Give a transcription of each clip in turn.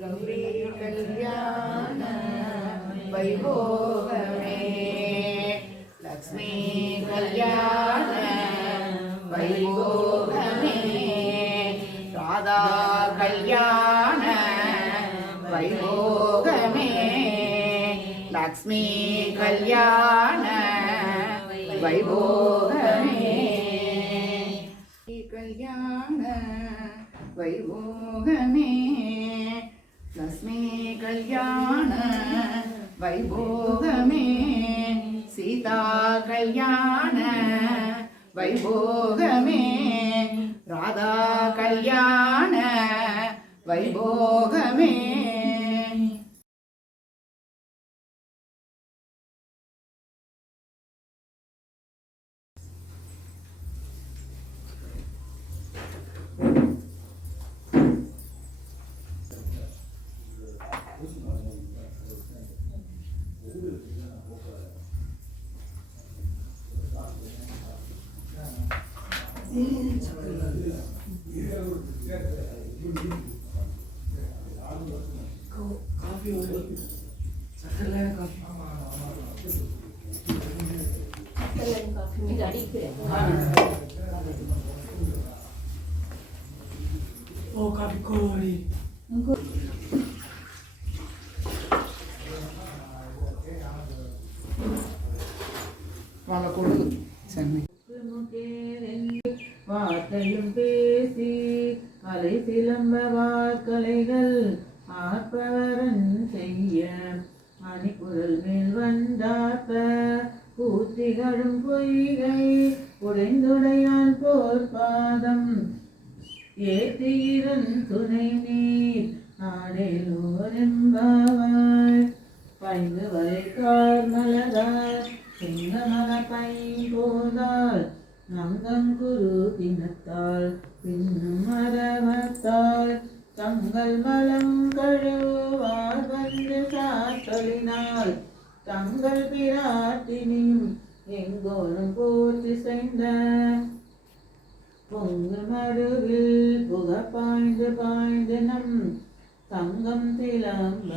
கௌரி கல்யாண வைபோகமே லக்ஷ்மி கல்யாண வைபோகமே ராதா கல்யாண வைபோகமே லக்ஷ்மி கல்யாண வைபோகமே கல்யாண வைபோகமே. லக்ஷ்மி கல்யாண வைபோகமே. சீதா கல்யாண வைபோகமே. ராதா கல்யாண வைபோகமே. కాఫీ ఉంది చక్కర్లేని కాఫీ ఓ కాఫీ కోడి వాళ్ళ కొడుకు చెన్నై வார்த்தையும் பேசி அலை சிலம்ப வார்கலைகள் ஆர்ப்பவரன் செய்ய அணிக்குரல் மேல் வந்தாப்ப பூத்திகளும் பொய்கை உடைந்துடையான் போர் பாதம். ஏத்தியிரன் துணை நீர் நாடேலோரெம்பாவாய். பைந்து வரை கார் மலரார் சிங்கமல போதால் நங்கங்குரு தினத்தால் பின்னும் மரவத்தால் தங்கள் மலம் கழுவார் வந்து சாத்தலினால் தங்கள் பிராட்டினின் எங்கோரும் போர்த்தி செய்த பொங்கு மருவில் புக பாய்ந்து பாய்ந்து நம் தங்கம் திளம்ப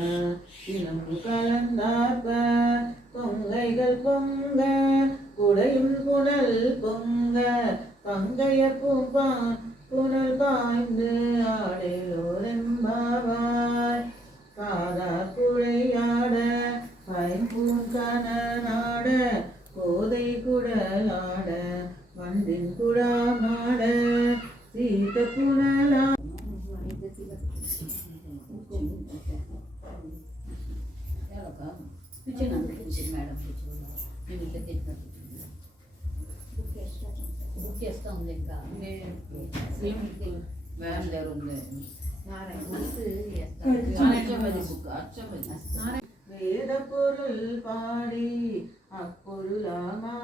இளம்பு கலந்தாப்ப பொங்கைகள் பொங்க குடையுள் புனல் பொங்க பங்கைய பூப்பா புனல் பாய்ந்து ஆடலோரெம்பாவாய். காதா குழையாட பைம்பூங்கனாட கோதை குடலாட வண்டின் குடாமாட சீத புனலா బుక్ చేస్తా ఉంది ఇంకా వ్యాన్ దగ్గర ఉంది అచ్చమది బుక్ అచ్చమది வேத பொருள் பாடி அப்பொருளாமா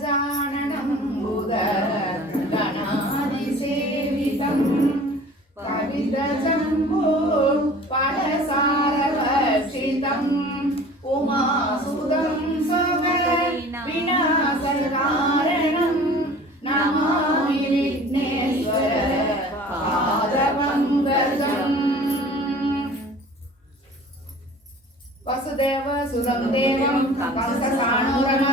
गजाननं बुधगणादिसेवितं कविदजम्बो फलसारभक्षितम् उमासुदं विनाशकारणं नमामि विघ्नेश्वर पादपङ्कजम् वसुदेव सुरं देवं कंससाणुरमर्दनं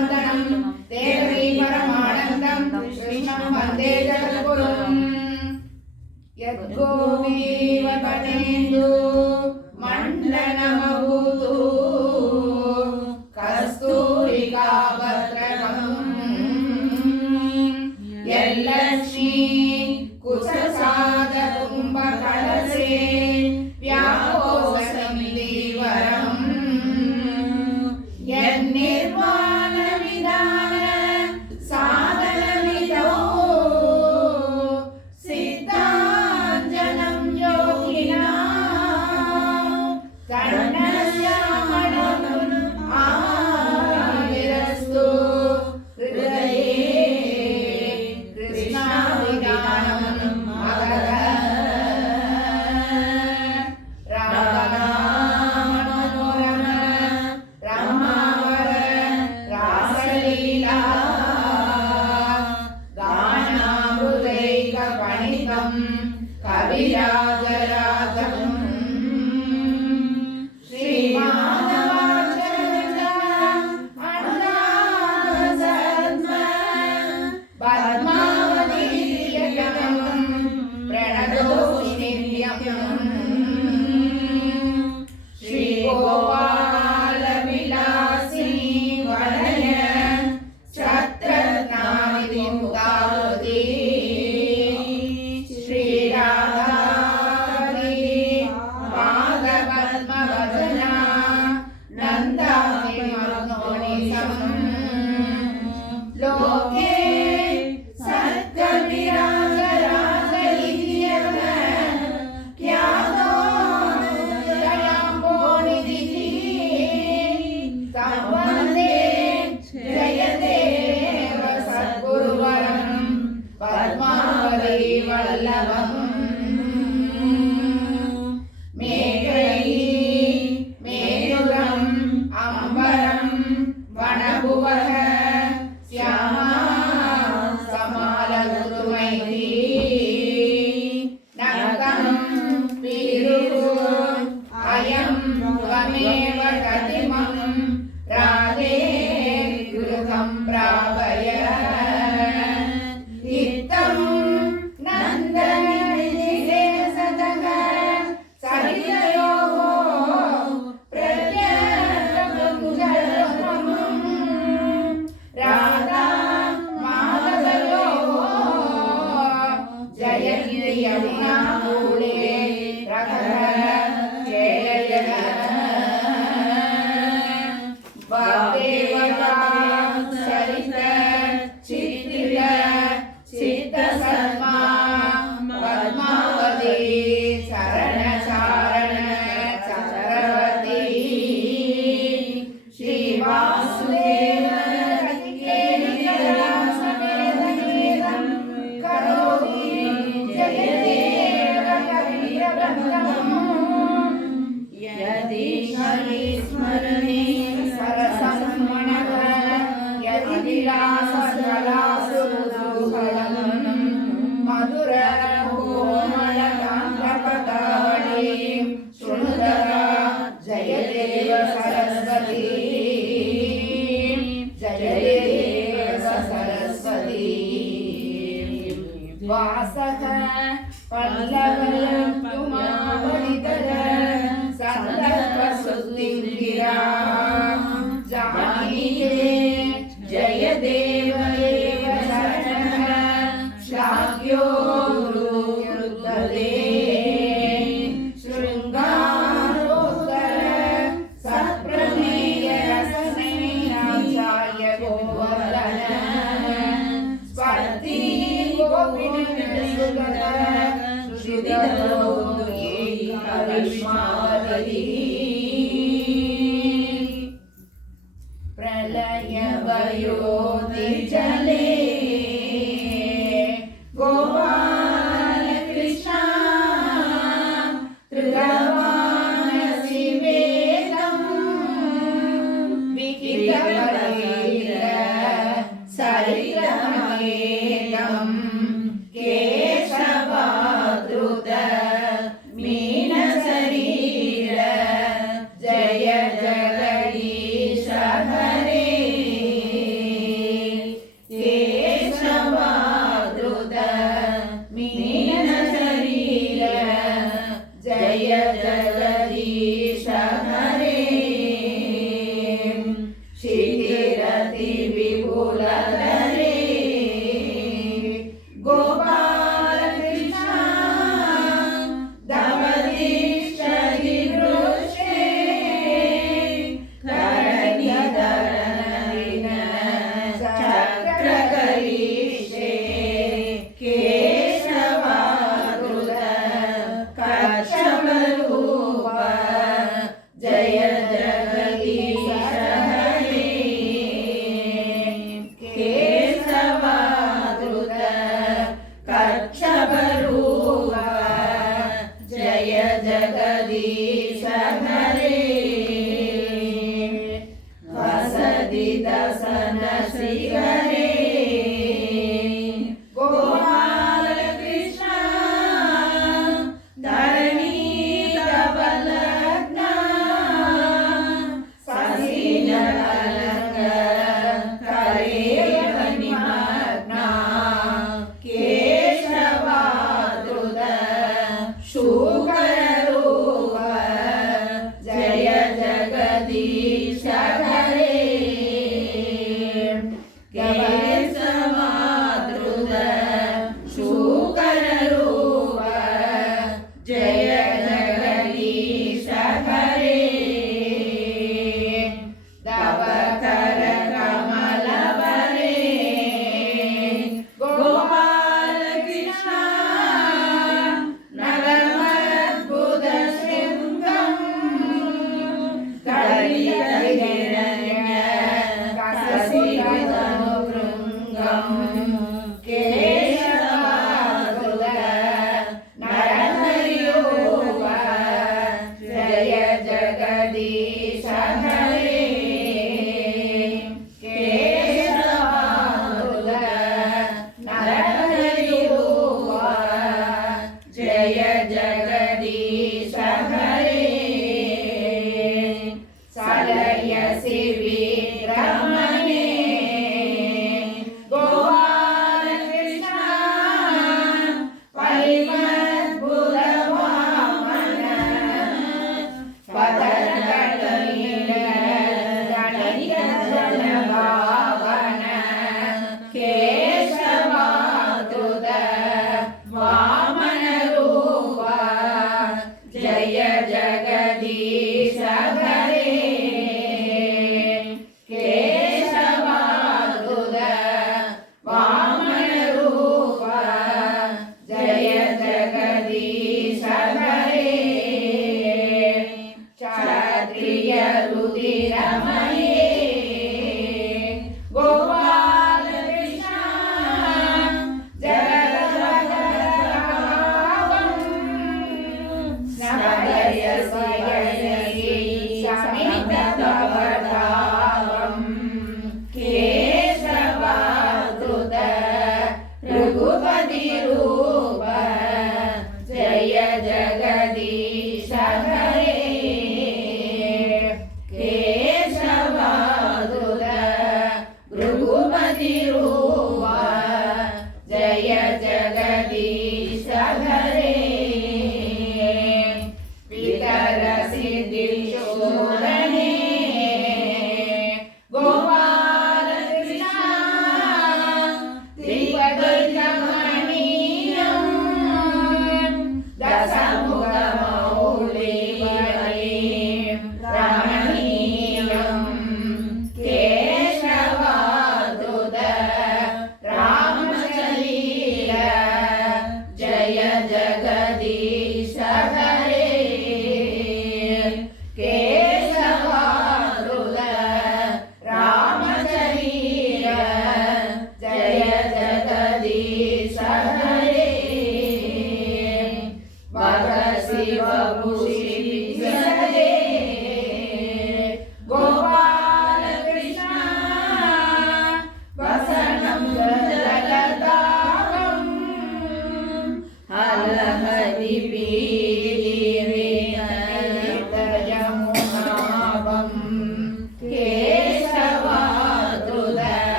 Será?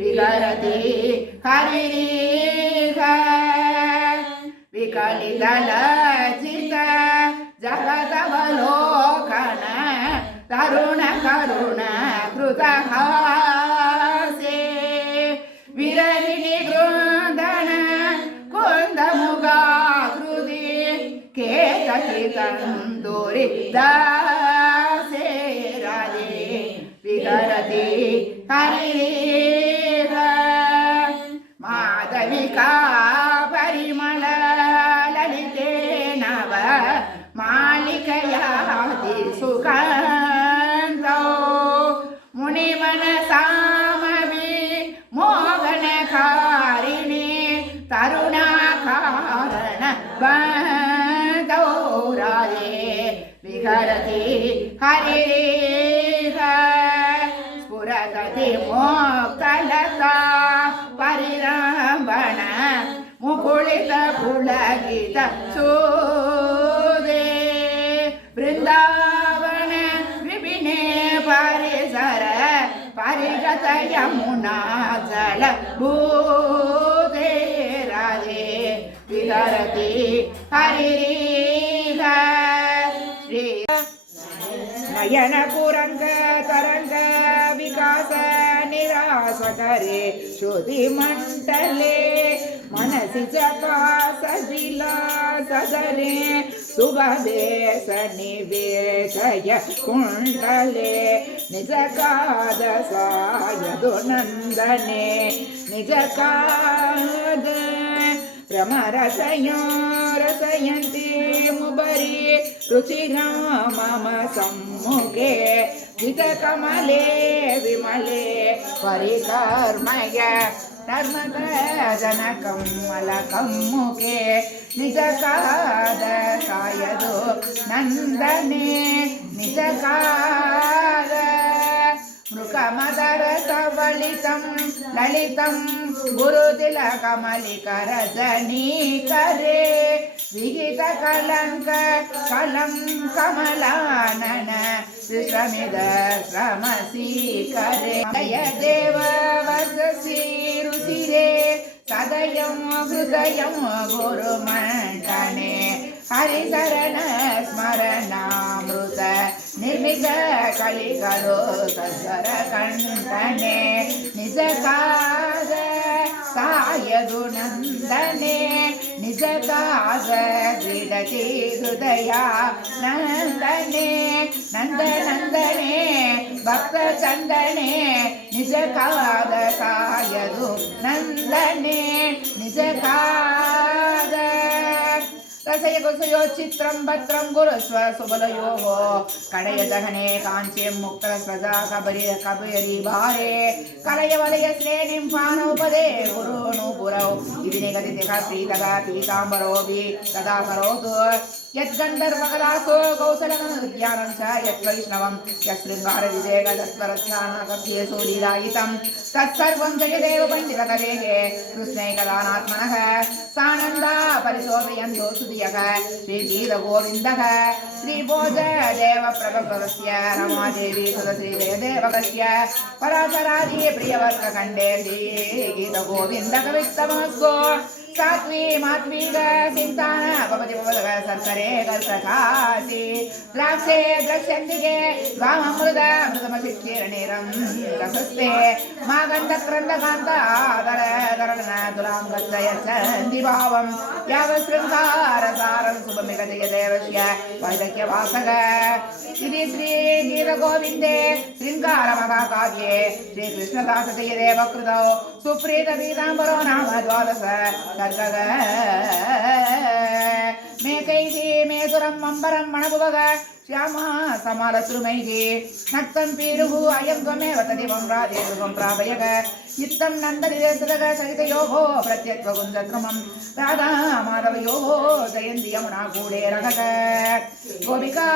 विगरति हरिः विकलितलचित जगदवलोकन तरुण करुण कृतहासे विरहिणि कृन्दन कुन्दमुगाकृति केतकितं दुरिदा காரண பௌராயே விஹரதி ஹரிரேக ஸ்புரதி மோக்தலதா பரிரம்பண முகுளித புலகித சூதே. பிருந்தாவன விபினே பரிசர பரிகத யமுனா ஜல பூ. சரஸ்வதி ஹரிரீக ஸ்ரீ நயன புரங்க தரங்க விகாச நிராசகரே ஸ்ருதி மண்டலே. மனசி சகாச விலாசகரே. சுபவேச நிவேசய குண்டலே. நிஜகாத சாயது நந்தனே. நிஜகாத రమరసయో రసయంతి ముబరి రుచిరా మమ సమ్ముఖే వితకమలే విమలే పరికర్మయ నర్మదనకం మలకం ముఖే నిజకాద సాయదు నందనే నిజకా मृगमदरसवलितं ललितं गुरुतिलकमलिकरजनीकरे विहितकलङ्क कलं कमलानन विश्रमिद श्रमसीकरे जय देव वससि रुचिरे सदयं हृदयं गुरुमण्डने हरिशरण स्मरणामृत ನಿರ್ಮಿತ ಕಲಿಗಳು ಸಜ್ಜರ ಕಂದನೆ ನಿಜಕಾದ ಕಾಯದು ನಂದನೆ ನಿಜಕಾದ ಗಿಡತಿ ಹೃದಯ ನಂದನೆ ನಂದ ನಂದನೆ ಭಕ್ತ ಚಂದನೆ ನಿಜಕಾದ ಕಾಯದು ನಂದನೆ ನಿಜಕಾದ रसय कुसयो चित्रं भद्रं गुरुस्व सुबलयोः कणय दहने काञ्चीं मुक्तस्वजा कबरि कबरि भारे कलय वलय श्रेणीं पानोपदे गुरुणु पुरौ इति निगदितिः प्रीतगा पीताम्बरोऽपि तदा करोतु यद्गन्धर्वकलासो कौशलमनुज्ञानं च यद्वैष्णवं यशृङ्गारविवेकदत्परस्यानकभ्येषु लीलायितं तत्सर्वं जयदेव पण्डितकलेः कृष्णैकदानात्मनः सानन्दा परिशोभयन्तो सुधियः श्रीगीतगोविन्दः श्रीभोजदेवप्रभवस्य रमादेवी सुतश्रीजयदेवकस्य पराशरादि प्रियवर्गखण्डे श्रीगीतगोविन्दकवित्तमस्को सात्वी मात्वीग सिन्तान भवति भवतः सर्करे कर्कखासि द्राक्षे द्रक्ष्यन्तिके वाममृद मृतमसिक्षीरनेरं रसस्ते मा गन्धक्रन्दकान्तादर दरण तुलां गच्छयच्छन्ति भावं यावशृङ्गारसारं शुभमिगजयदेवस्य वैदक्यवासग इति श्रीगीतगोविन्दे शृङ्गारमहाकाव्ये श्रीकृष्णदासजयदेवकृतौ सुप्रीतपीताम्बरो नाम द्वादश கற்கக மேகைதி மேதுரம் அம்பரம் மணபுவக ಶ್ಯಾಮಾ ಸಮಾಲ ಸುಮೈಗೆ ನಕ್ತಂ ಪೀರುಹು ಅಯಂ ತ್ವಮೇವ ತದಿವಂ ರಾಧೇದುವಂ ಪ್ರಾಪಯಗ ಇತ್ತಂ ನಂದನಿರೇತದಗ ಸಹಿತ ಯೋಗೋ ಪ್ರತ್ಯತ್ವ ಗುಂದಕ್ರಮಂ ರಾಧಾ ಮಾಧವ ಯೋಗೋ ಜಯಂತಿ ಯಮುನಾ ಗೂಢೇ ರಗಗ ಗೋಪಿಕಾ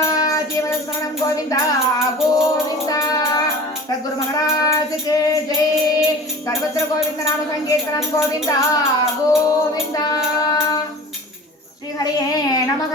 ಜೀವನ ಸ್ಮರಣಂ ಗೋವಿಂದ ಗೋವಿಂದ सद्गुरु महाराज के जय सर्वत्र गोविंद नाम संकीर्तन गोविंद गोविंद श्री हरि नमः